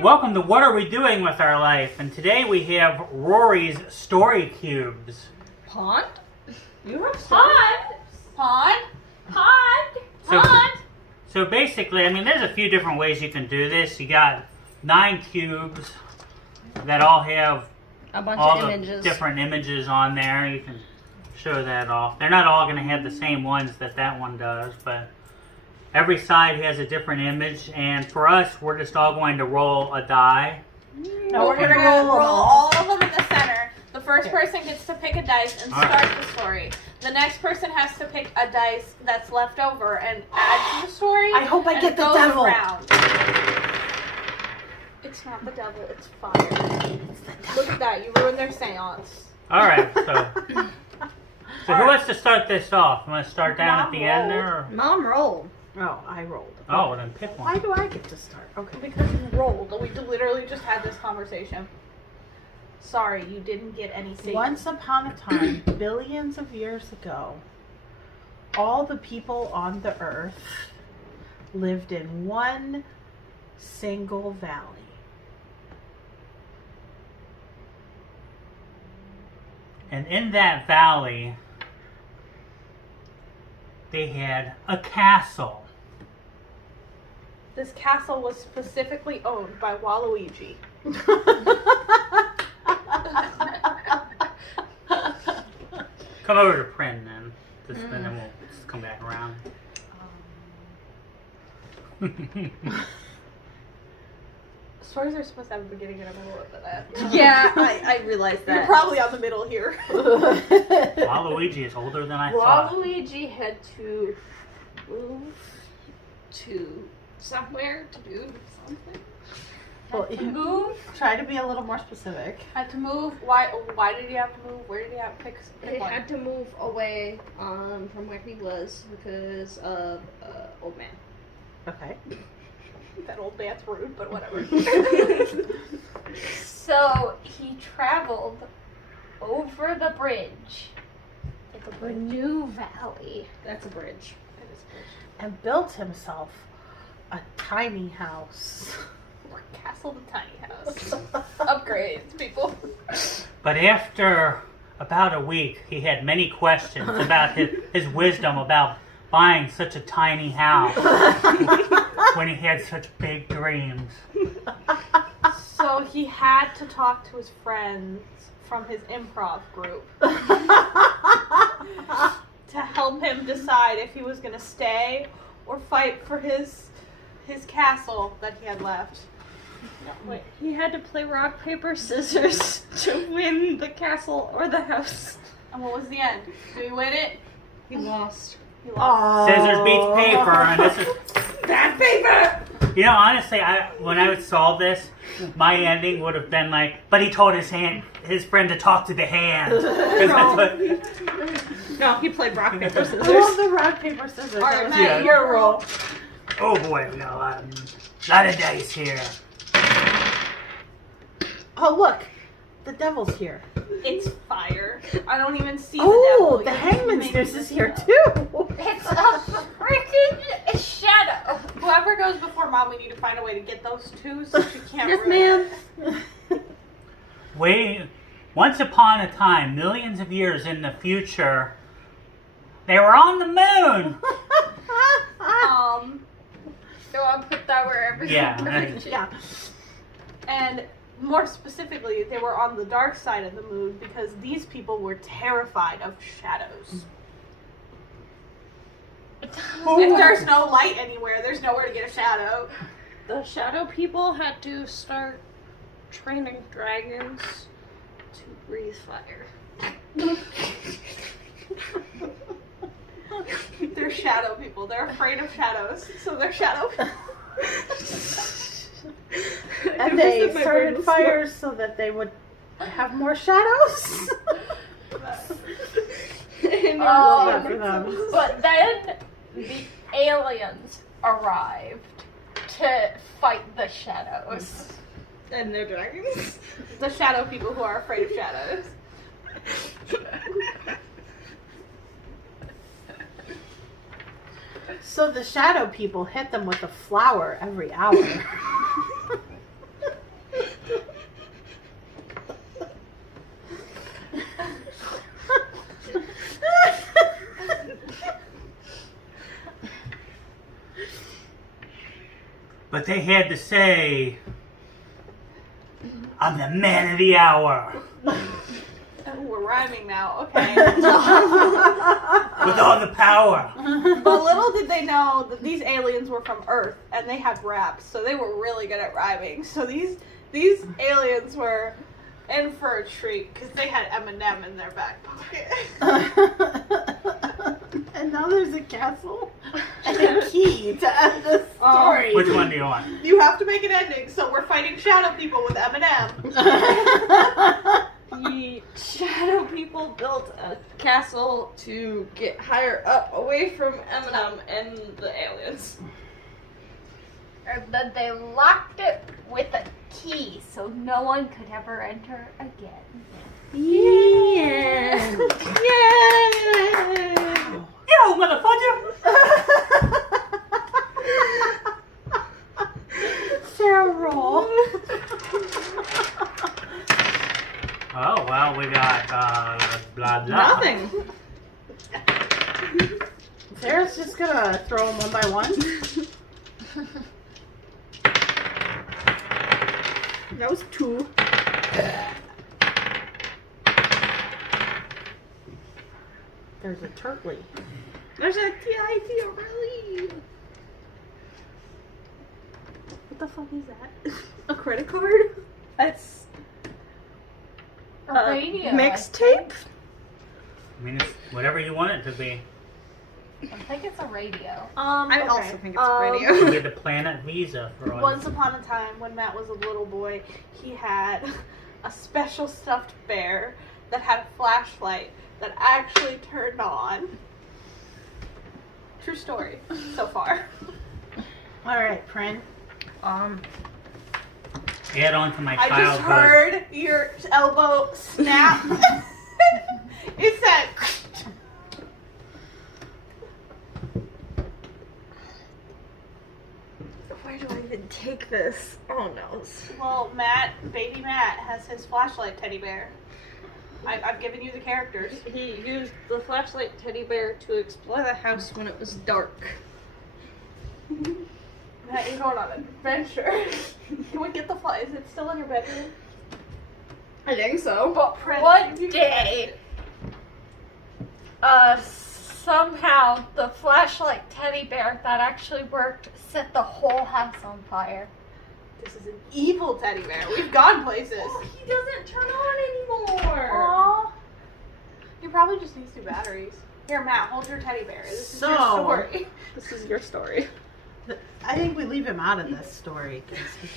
Welcome to What Are We Doing With Our Life? And today we have Rory's Story Cubes. Pond? You have Pond? So basically, I mean, there's a few different ways you can do this. You got 9 cubes that all have A bunch all of the images. different images on there. You can show that off. They're not all going to have the same ones that one does, but every side has a different image. And for us, we're just all going to roll a die. No, we're gonna roll all of them in the center. The first person gets to pick a dice and start the story. The next person has to pick a dice that's left over and add to the story. I hope I and get it the goes devil. around. It's not the devil, it's fire. Look at that, you ruined their seance. Alright, so who wants to start this off? You want to start down at the end there? Or? Mom roll. Oh, I rolled. Oh, then pick Why one. do I get to start? Okay. Because you rolled. We literally just had this conversation. Sorry, you didn't get any savings. Once upon a time, billions of years ago, all the people on the earth lived in one single valley. And in that valley, they had a castle. This castle was specifically owned by Waluigi. Come over to Prin then. And then we'll just come back around. Stories are supposed to have a beginning and a middle of that. Yeah, I realized You're that. probably on the middle here. Waluigi is older than I thought. Waluigi had to move to somewhere to do something. Well, To move. try to be a little more specific. Had to move. Why did he have to move? Where did he have to pick He one? had to move away from where he was because of old man. Okay. That old man's rude, but whatever. So he traveled over the bridge to the new valley. That's a bridge. And built himself a tiny house. Or Castle the Tiny House. Upgrades, people. But after about a week, he had many questions about his wisdom about buying such a tiny house when he had such big dreams. So he had to talk to his friends from his improv group to help him decide if he was going to stay or fight for his castle that he had left. No, wait. He had to play rock, paper, scissors to win the castle or the house. And what was the end? Did he win it? He lost. He lost. Scissors beats paper, and this is... That paper! You know, honestly, when I would solve this, my ending would have been like, but he told his friend to talk to the hand. 'Cause that's what, No, he played rock, paper, scissors. I love the rock, paper, scissors. All right, That was Matt, your your roll. oh boy, we got a lot of dice here. Oh, look. The devil's here. It's fire. I don't even see Oh, the the devil. hangman's noose is here, too. It's a freaking shadow. Whoever goes before Mom, we need to find a way to get those two so she can't Yes, ruin ma'am. it. Once upon a time, millions of years in the future, they were on the moon. So I'll put that wherever Yeah, you're right. going to. Yeah. And more specifically, they were on the dark side of the moon because these people were terrified of shadows. If there's no light anywhere, there's nowhere to get a shadow. The shadow people had to start training dragons to breathe fire. They're shadow people. They're afraid of shadows. So they're shadow. And they started fires so that they would have more shadows. Love that for them. But then the aliens arrived to fight the shadows. And they're dragons. The shadow people who are afraid of shadows. So the shadow people hit them with a flower every hour. they had to say, I'm the man of the hour. Oh, we're rhyming now. Okay. With all the power. But little did they know that these aliens were from Earth and they had raps, so they were really good at rhyming. So these aliens were in for a treat because they had Eminem in their back pocket. And now there's a castle and a key to end the story. Which one do you want? You have to make an ending, so we're fighting shadow people with Eminem. The shadow people built a castle to get higher up, away from Eminem and the aliens. And then they locked it with a key so no one could ever enter again. Yeah. Yay! Yo, motherfucker! Sarah roll. Oh, well, we got blah, blah. Nothing. Sarah's just gonna throw them one by one. That was 2. There's a turtley. There's a TIT O'Reilly. What the fuck is that? A credit card? That's A radio. Mixtape? I mean, it's whatever you want it to be. I think it's a radio. I okay. also think it's a You radio. get the Planet Visa for all Once upon a time, when Matt was a little boy, he had a special stuffed bear that had a flashlight that actually turned on. True story, so far. All right, Prin. Add on to my I just childhood. heard your elbow snap. It said. Where do I even take this? Oh no. Well, baby Matt has his flashlight teddy bear. I've given you the characters. He used the flashlight teddy bear to explore the house when it was dark. Matt, you're going on an adventure. Can we get the fly? Is it still in your bedroom? I think so. But Prince, One you day, somehow the flashlight teddy bear that actually worked set the whole house on fire. This is an evil teddy bear. We've gone places. Oh, he doesn't turn on anymore. Aww. He probably just needs 2 batteries. Here, Matt, hold your teddy bear. This is your So- story. This is your story. I think we leave him out of this story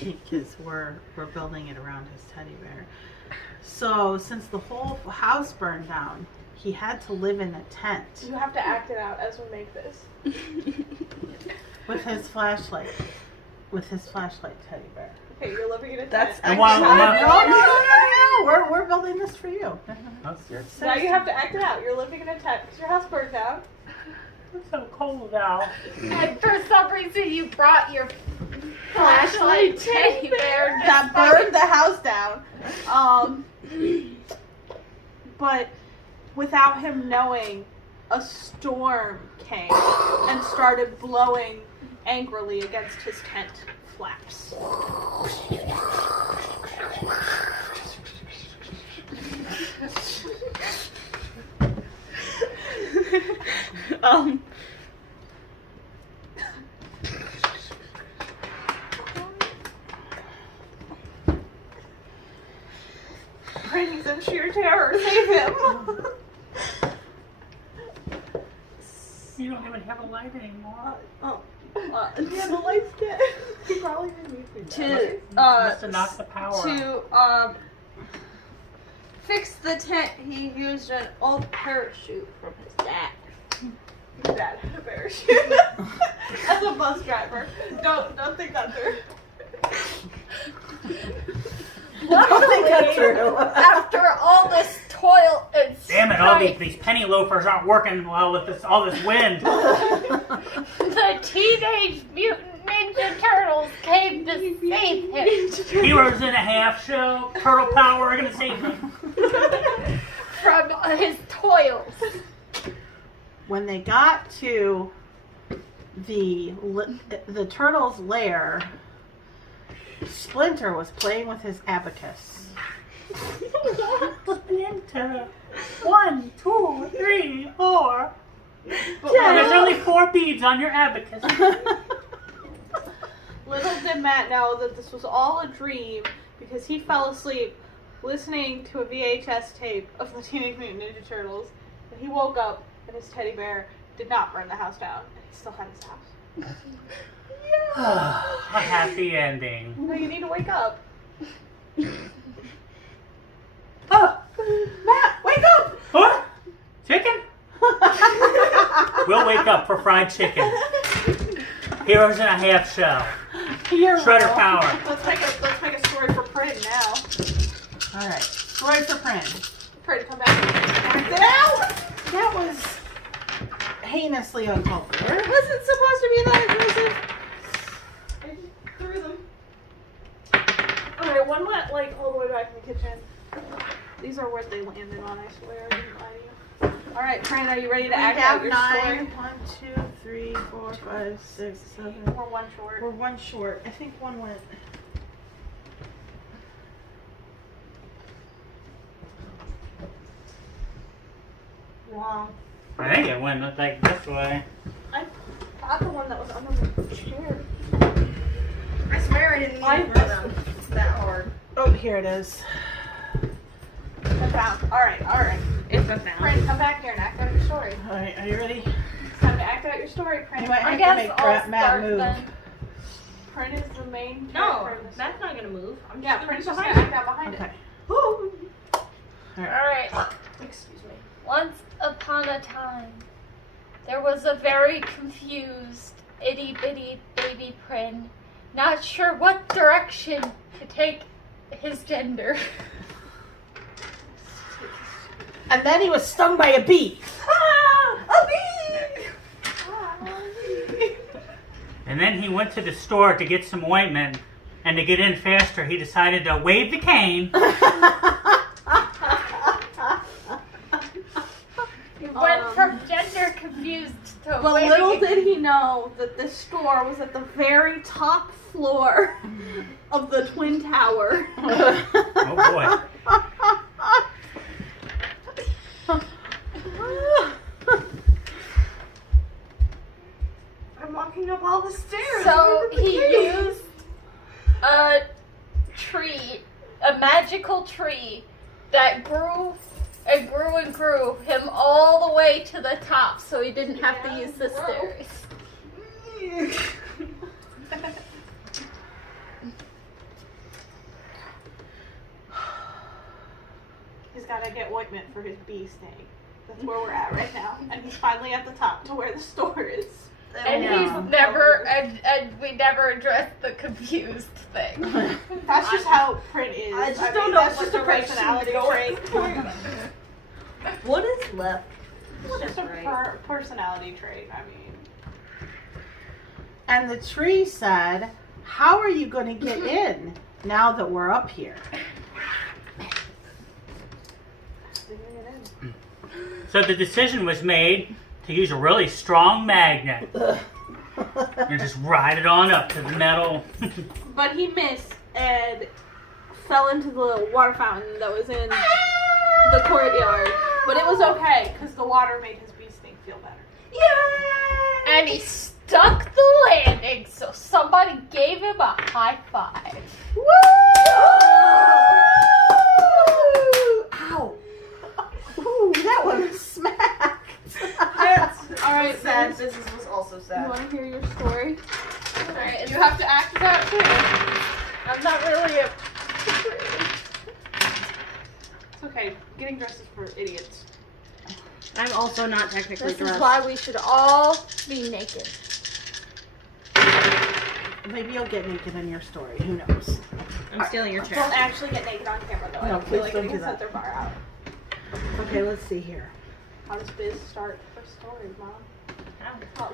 because we're building it around his teddy bear. So since the whole house burned down, he had to live in a tent You have to act it out as we make this. with his flashlight. With his flashlight teddy bear. Okay, you're living in a That's tent. And while- No, we're building this for you. Now you have to act it out. You're living in a tent because your house burned down. It's so cold out. And for some reason, you brought your flashlight teddy bear That burned the house down. But without him knowing, a storm came and started blowing angrily against his tent flaps. He's in sheer terror. Save him. You don't even have a light anymore. Yeah, the lights get. He probably didn't need To Must have knocked the power out. to fix the tent, he used an old parachute from his dad. Dad had a parachute. As a bus driver. Don't think that through. After all this toil and Damn it, all strife, these penny loafers aren't working well with all this wind. the Teenage Mutant Ninja Turtles came to save him Heroes in a Half show, Turtle Power are gonna save him. from his toils. When they got to the turtle's lair, Splinter was playing with his abacus. Splinter. 1, 2, 3, 4. There's only 4 beads on your abacus. Little did Matt know that this was all a dream because he fell asleep listening to a VHS tape of the Teenage Mutant Ninja Turtles. And he woke up and his teddy bear did not burn the house down. And he still had his house. A happy ending. No, you need to wake up. Oh, Matt, wake up! What? Chicken? We'll wake up for fried chicken. Heroes in a half shell. Shredder power. Let's make a story for Prin now. All right, story for Prin. Prin, come back. Get out! That was heinously uncalled for. It wasn't supposed to be that aggressive. I just threw them. Alright, one went like all the way back in the kitchen. These are where they landed on, I swear. I didn't lie to you. Alright, Prin, are you ready to act out your story? 1, 2, 3, 4, 5, 6, 7. We're one short. We're one short. I think one went. Wrong. I think it went like this way. I got the one that was under the chair. I swear I didn't mean to throw them that hard. Oh, here it is. I found. Alright. It's a found. Prin, come back here and act out your story. All right, are you ready? It's time to act out your story, Prin. You might I have to guess make I'll Matt start move. then. Prin is the main No, character in this. that's not gonna move. I'm Yeah, just Prin's gonna just be gonna behind act out behind Okay. it. Ooh. Alright. Excuse me. Once upon a time, there was a very confused itty bitty baby Prin, not sure what direction to take his gender. And then he was stung by a bee. A bee! And then he went to the store to get some ointment, and to get in faster, he decided to wave the cane. He went from gender confused to But waving little a- did he know that this store was at the very top floor of the Twin Tower. Oh boy. I'm walking up all the stairs. So Where did he the cane? used a tree, a magical tree that grew and grew and grew him all the way to the top, so he didn't have to use the stairs. He's got to get ointment for his bee sting. That's where we're at right now. And he's finally at the top to where the store is. And Yeah. he's never, and we never addressed the confused thing. That's just how Prin is. I just mean, don't know that's what just a direction personality to go trait. What is left? It's just a Right. personality trait. I mean, And the tree said, "How are you going to get in now that we're up here?" So the decision was made to use a really strong magnet and just ride it on up to the metal. but he missed and fell into the little water fountain that was in the courtyard. But it was okay because the water made his bee sting feel better. Yay! And he stuck the landing, so somebody gave him a high five. Woo! Ow! Ooh, that one smacked. All right, Sad Vince, business was also you sad. want to hear your story? Alright, and You have to act it out too. I'm not really a. It's okay. Getting dressed is for idiots. I'm also not technically This is why we should all be naked. Maybe you'll get naked in your story. Who knows? I'm stealing your chair. Don't actually get naked on camera though. I No, don't feel please like don't they do can set that. their bar out. Okay, let's see here. How does Biz start her story, Mom?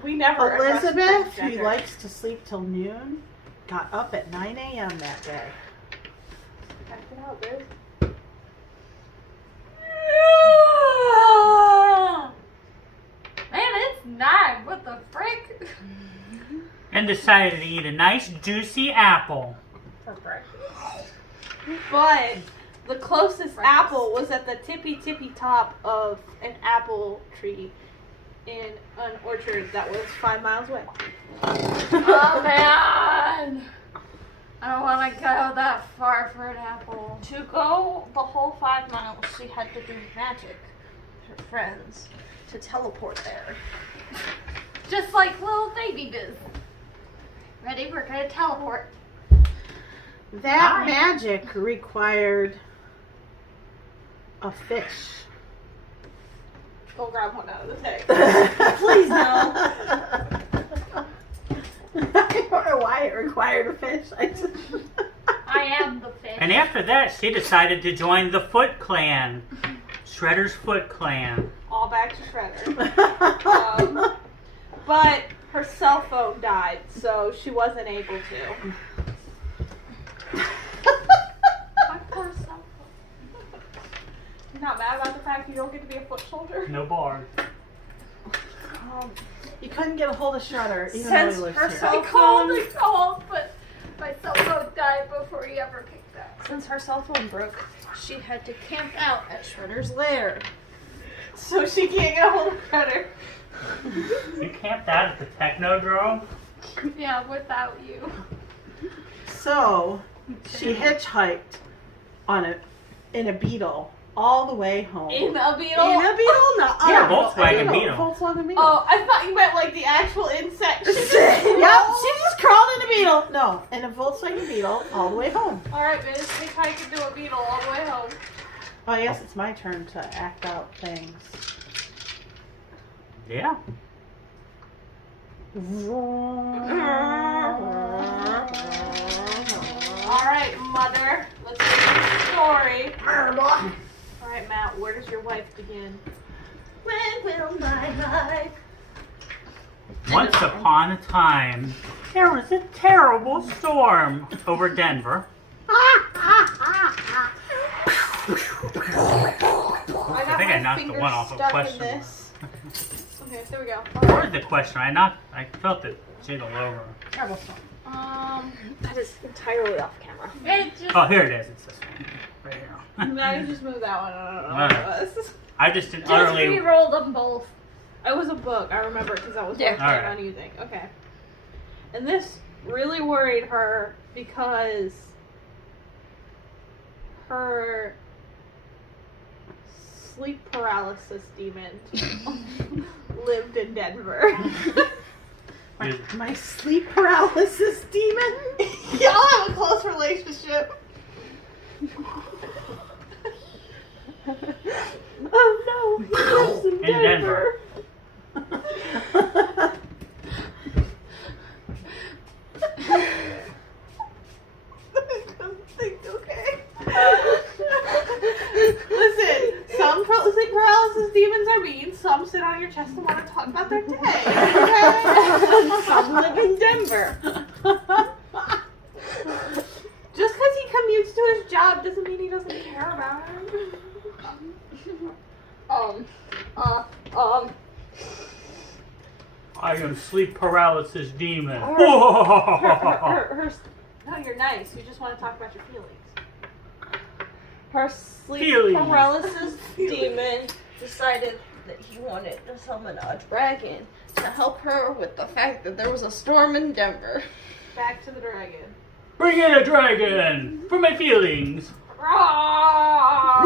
We never addressed Elizabeth, who gender. likes to sleep till noon, got up at 9 a.m. that day. Act it out, Biz. Man, it's 9. What the frick? And decided to eat a nice juicy apple. for breakfast. But the closest apple was at the tippy top of an apple tree in an orchard that was 5 miles away. Oh man! I don't want to go that far for an apple. To go the whole 5 miles, she had to do magic with her friends to teleport there. Just like little baby does. Ready? We're gonna teleport. That Hi. magic required a fish. Go grab one out of the tank. Please no. I don't know why it required a fish. I am the fish. And after that, she decided to join the Foot Clan. Shredder's Foot Clan. All back to Shredder. But her cell phone died, so she wasn't able to. My poor self. You're not mad about the fact you don't get to be a foot soldier? No bar. You couldn't get a hold of Shredder, even Since though he lives her here. cell I called and called, but my cell phone died before he ever picked up. Since her cell phone broke, she had to camp out at Shredder's lair. So she can't get a hold of Shredder. You camped out at the Technodrome? Yeah, without you. So she hitchhiked in a Beetle all the way home. In a beetle? In a Beetle? No, Yeah, Volkswagen Beetle. Volkswagen Beetle. Oh, I thought you meant like the actual insect. She just Yep, she just crawled in a Beetle. No, in a Volkswagen Beetle all the way home. Alright, Miss, think I can do a beetle all the way home. Oh, I guess it's my turn to act out things. Yeah. Alright, mother, let's get the story. Alright, Matt, where does your wife begin? When will my life? Once upon a time, there was a terrible storm over Denver. I got think I my knocked the fingers one off of stuck question in this. Okay, there we go. What was the question? I felt it jiggle over. Terrible storm. That is entirely off camera. It just Oh, here it is. It's this one. Right here. Now you just move that one. I don't know what it was. I just didn't just utterly. re-roll them both. It was a book. I remember because I was Yeah. working Alright. on using. Okay. And this really worried her because her sleep paralysis demon lived in Denver. My sleep paralysis demon? Y'all have a close relationship. Oh no, he lives in In Denver. Okay. Listen, some sleep paralysis demons are mean, some sit on your chest and want to talk about their day. Okay? Some live in Denver. Just because he commutes to his job doesn't mean he doesn't care about him. I am sleep paralysis demon. No, you're nice. You just want to talk about your feelings. Her sleep Feelings. paralysis demon decided that he wanted to summon a dragon to help her with the fact that there was a storm in Denver. Back to the dragon. Bring in a dragon for my feelings. Roar!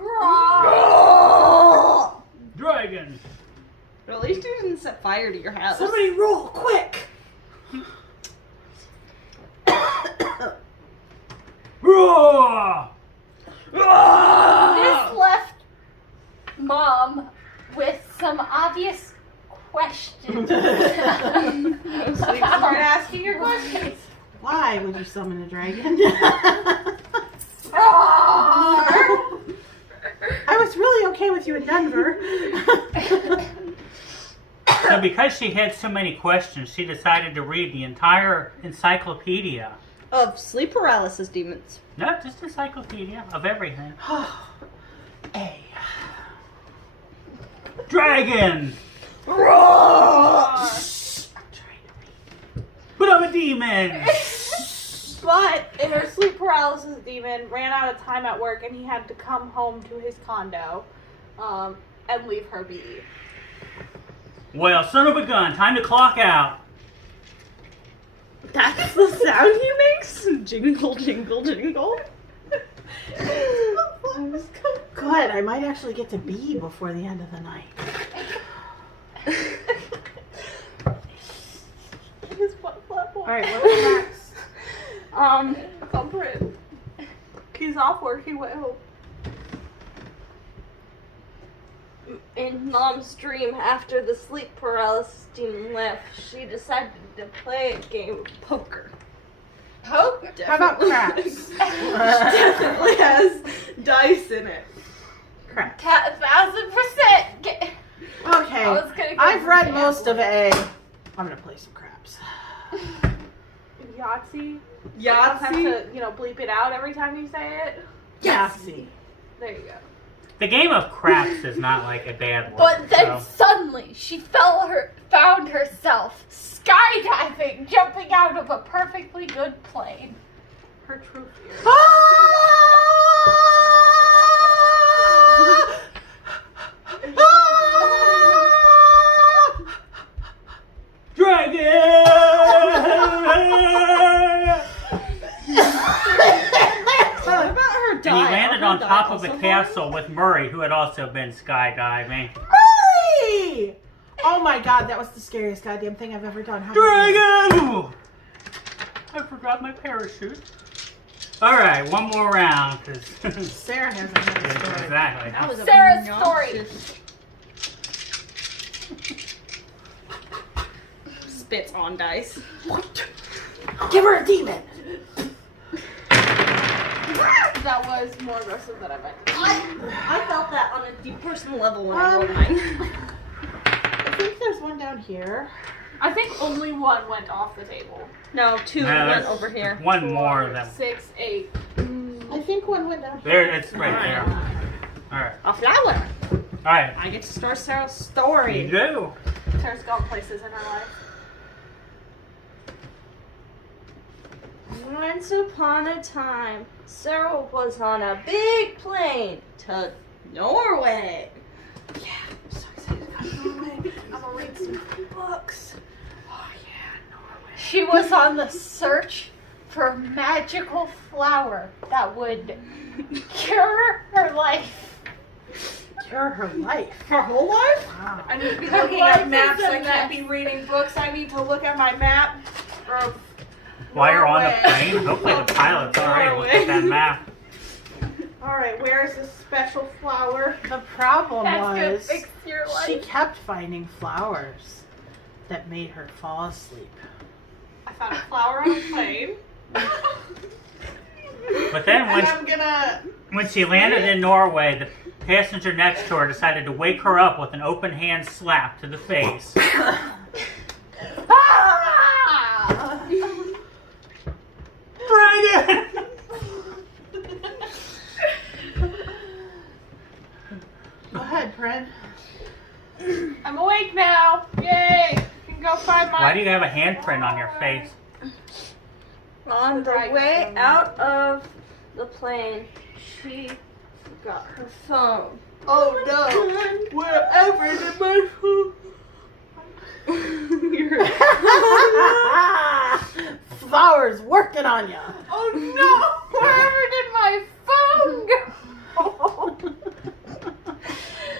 Roar! Dragon. But at least you didn't set fire to your house. Somebody roll, quick! Roar! This left Mom with some obvious questions. Start asking your questions. Why would you summon a dragon? I was really okay with you in Denver. So because she had so many questions, she decided to read the entire encyclopedia. Of sleep paralysis demons. Not just encyclopedia of everything. A. Dragon! Roar! But I'm a demon! But her sleep paralysis demon ran out of time at work, and he had to come home to his condo and leave her be. Well, son of a gun, time to clock out. That's the sound he makes? Jingle, jingle, jingle. Good, I might actually get to be before the end of the night. Alright, what's next? Thumbprint. He's off work, he went home. In Mom's dream, after the sleep paralysis demon left, she decided to play a game of poker. Poker. How about craps? Definitely has dice in it. Craps. 1,000%. Okay, I was gonna go I've for read gambling. most of A. I'm gonna play some craps. Yahtzee. You have Yahtzee? to, bleep it out every time you say it. Yahtzee. There you go. The game of craps is not like a bad one. But then suddenly she found herself skydiving, jumping out of a perfectly good plane. Her true fear. Dragon! And he landed on top of a castle with Murray, who had also been skydiving. Murray! Oh my god, that was the scariest goddamn thing I've ever done. How Dragon! Ooh. I forgot my parachute. Alright, one more round. Sarah hasn't had a story. Exactly. That was Sarah's story. Spits on dice. Give her a demon! That was more aggressive than I meant. I felt that on a deep personal level when I rolled mine. I think there's one down here. I think only one went off the table. No, two No, went there's over here. One more than 6, 8. I think one went down here. there. It's right there. All right. A flower. All right. I get to start Sarah's story. You do. Sarah's gone places in her life. Once upon a time, Sarah was on a big plane to Norway. Yeah, I'm so excited about Norway. I'm gonna read some books. Oh yeah, Norway. She was on the search for a magical flower that would cure her life. Cure her life. Her whole life? Wow. I need to be Her looking life at maps. is a I can't mess. be reading books. I need to look at my map of While you're on the Norway. plane, hopefully the pilot's already looked at that map. Alright, where is this special flower? The problem That's gonna was fix your she life. kept finding flowers that made her fall asleep. I found a flower on a plane. But then And I'm gonna. when she landed in Norway, the passenger next to her decided to wake her up with an open hand slap to the face. Ah! Dragon! Go ahead, Prin. I'm awake now. Yay! You can go find my. Why do you have a handprint on your face? On the Right. way out of the plane, she forgot her phone. Oh no! Wherever did my phone? Flowers working on ya. Oh no! Wherever did my phone go?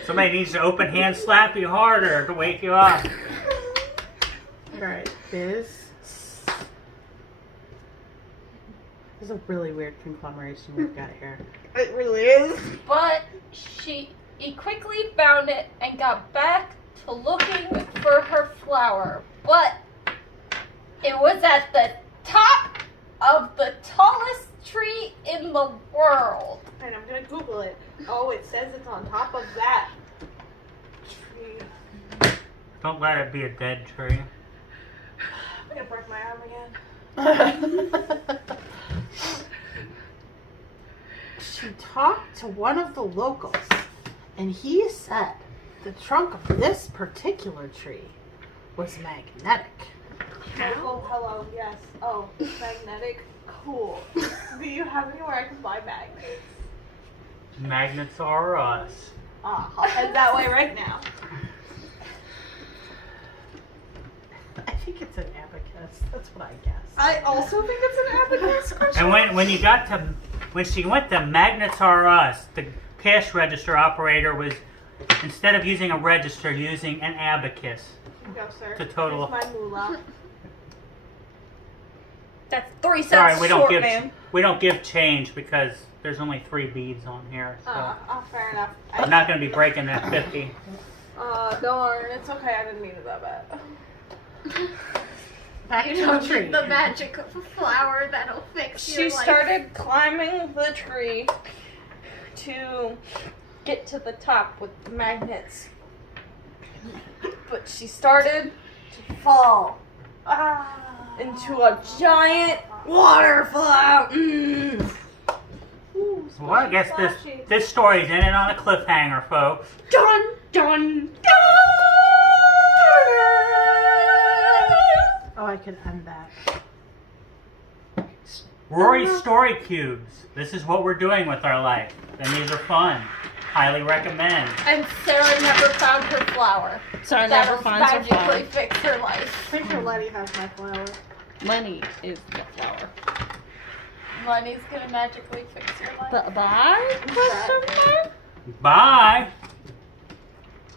Somebody needs to open hand slap you harder to wake you up. Alright, this is a really weird conglomeration we've got here. It really is. But he quickly found it and got back to looking for her flower. But it was at the top of the tallest tree in the world. And I'm gonna Google it. Oh, it says it's on top of that tree. Don't let it be a dead tree. I'm gonna break my arm again. She talked to one of the locals, and he said the trunk of this particular tree was magnetic. Oh, hello, yes. Oh, magnetic. Cool. Do you have anywhere I can buy magnets? Magnets are us. I'll head that way right now. I think it's an abacus. That's what I guess. I also think it's an abacus question. And when she went to Magnets R Us, the cash register operator was, instead of using a register, using an abacus. Go, sir. To total. Here's my moolah. That's 3 cents Sorry, we short, man. don't give change because there's only 3 beads on here, so Fair enough. I'm not going to be breaking that 50. Darn. It's okay. I didn't mean it that bad. Back You to don't the tree. need the magic of a flower that'll fix your She life. started climbing the tree to get to the top with the magnets. But she started to fall into a giant waterfall. Ooh, Well, I guess splashy. this story's ending on a cliffhanger, folks. Dun dun dun! Oh, I could end that. Rory's Story Cubes. This is what we're doing with our life. And these are fun. Highly recommend. And Sarah never found her flower. Sarah That'll never finds her magically flower. fix her life. Pretty sure Letty has my flower. Money is the flower. Money's gonna magically fix your life. Bye? Question mark? Bye.